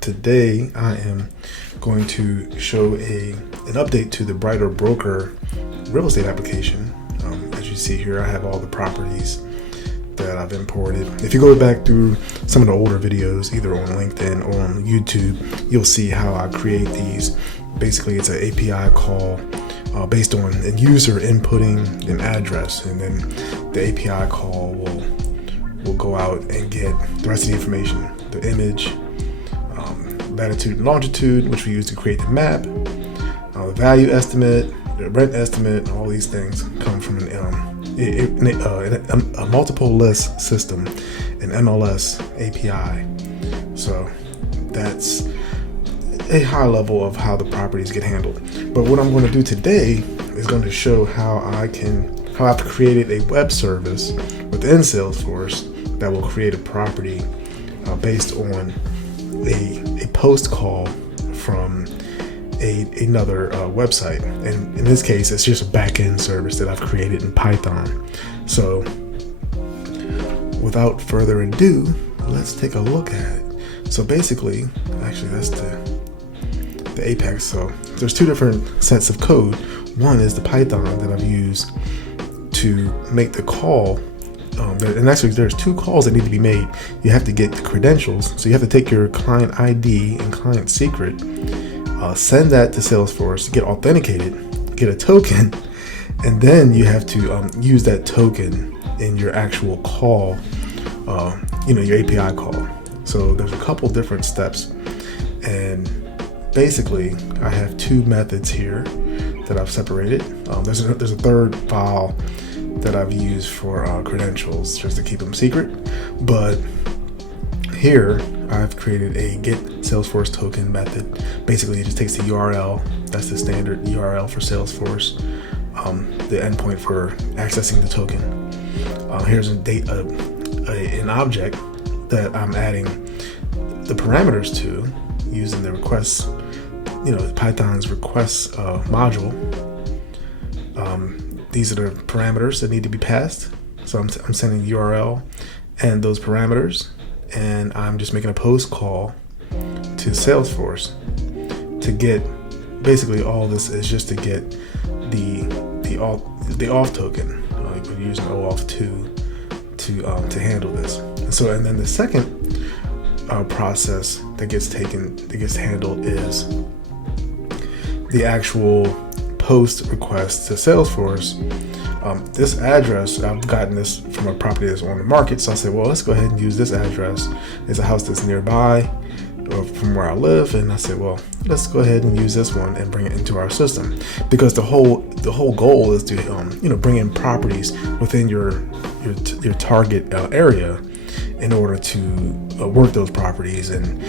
today I am going to show an update to the Brighter Broker real estate application. As you see here, I have all the properties that I've imported. If you go back through some of the older videos, either on LinkedIn or on YouTube, you'll see how I create these. Basically, it's an API call based on a user inputting an address, and then the API call will go out and get the rest of the information, the image, latitude and longitude, which we use to create the map, the value estimate, the rent estimate. All these things come from a multiple list system, an MLS API. So that's a high level of how the properties get handled. But what I'm going to do today is going to show how I've created a web service within Salesforce that will create a property based on a post call from another website. And in this case, it's just a backend service that I've created in Python. So without further ado, let's take a look at it. So basically, actually that's the Apex. So there's two different sets of code. One is the Python that I've used to make the call. And actually, there's two calls that need to be made. You have to get the credentials. So you have to take your client ID and client secret, send that to Salesforce, get authenticated, get a token, and then you have to use that token in your actual call, your API call. So there's a couple different steps. And basically, I have two methods here that I've separated. There's a third file that I've used for credentials just to keep them secret. But here I've created a get Salesforce token method. Basically, it just takes the URL. That's the standard URL for Salesforce, the endpoint for accessing the token. Here's an object that I'm adding the parameters to using the requests, Python's requests module. These are the parameters that need to be passed. So I'm sending the URL and those parameters, and I'm just making a post call to Salesforce to get, basically all this is just to get the auth token. We're using OAuth 2 to handle this. And then the second process that gets handled is the actual post request to Salesforce. This address, I've gotten this from a property that's on the market, so I said, well, let's go ahead and use this address. There's a house that's nearby from where I live, and I said, well, let's go ahead and use this one and bring it into our system, because the whole goal is to bring in properties within your target area in order to work those properties and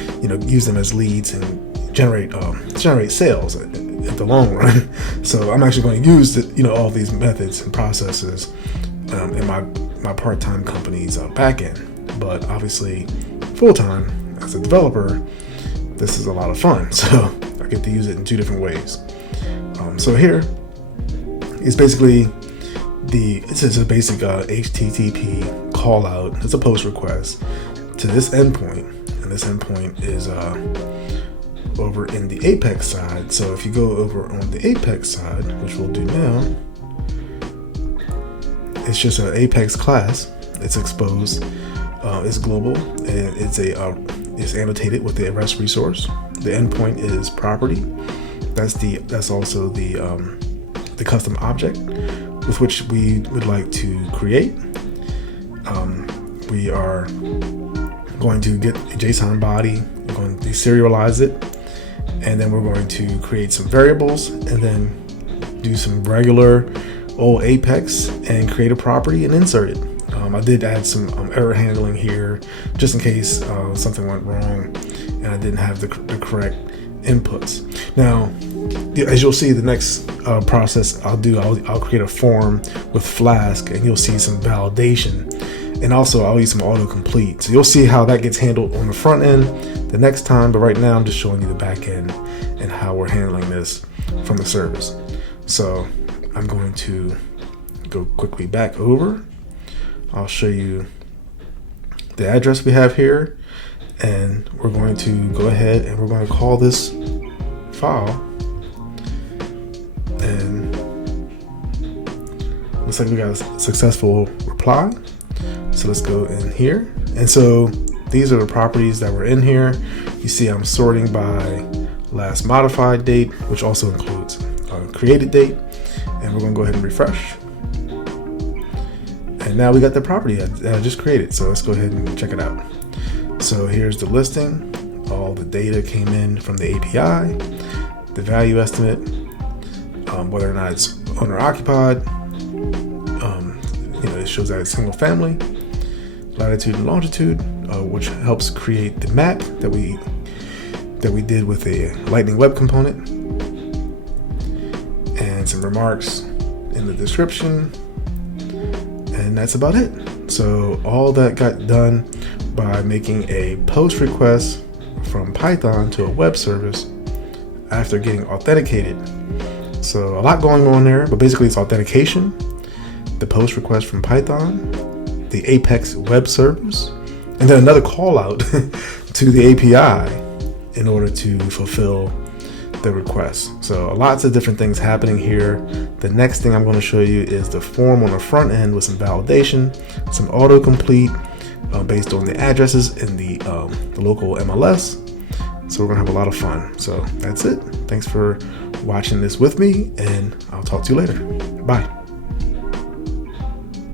use them as leads and generate sales at the long run. So I'm actually going to use all these methods and processes in my part-time company's backend. But obviously, full-time as a developer, this is a lot of fun. So I get to use it in two different ways. So here is basically it's a basic HTTP call out. It's a post request to this endpoint, and this endpoint is over in the Apex side. So if you go over on the Apex side, which we'll do now, it's just an Apex class. It's exposed. It's global, and it's annotated with the REST resource. The endpoint is property. That's also the custom object with which we would like to create. We are going to get a JSON body. We're going to serialize it, and then we're going to create some variables, and then do some regular old Apex and create a property and insert it. I did add some error handling here just in case something went wrong and I didn't have the correct inputs. Now, as you'll see, the next process I'll create a form with Flask, and you'll see some validation, and also I'll use some autocomplete. So you'll see how that gets handled on the front end the next time, but right now I'm just showing you the back end and how we're handling this from the service. So I'm going to go quickly back over. I'll show you the address we have here, And we're going to go ahead and we're going to call this file. And looks like we got a successful reply. So let's go in here. And so these are the properties that were in here. You see I'm sorting by last modified date, which also includes created date. And we're going to go ahead and refresh. And now we got the property that I just created. So let's go ahead and check it out. So here's the listing. All the data came in from the API, the value estimate, whether or not it's owner occupied. It shows that it's single family, latitude and longitude, which helps create the map that we did with a Lightning Web component, and some remarks in the description, and that's about it. So all that got done by making a post request from Python to a web service after getting authenticated. So a lot going on there, but basically it's authentication, the post request from Python, the Apex web service, and then another call out to the API in order to fulfill the request. So lots of different things happening here. The next thing I'm going to show you is the form on the front end with some validation, some autocomplete based on the addresses in the local MLS. So we're going to have a lot of fun. So that's it. Thanks for watching this with me, and I'll talk to you later. Bye.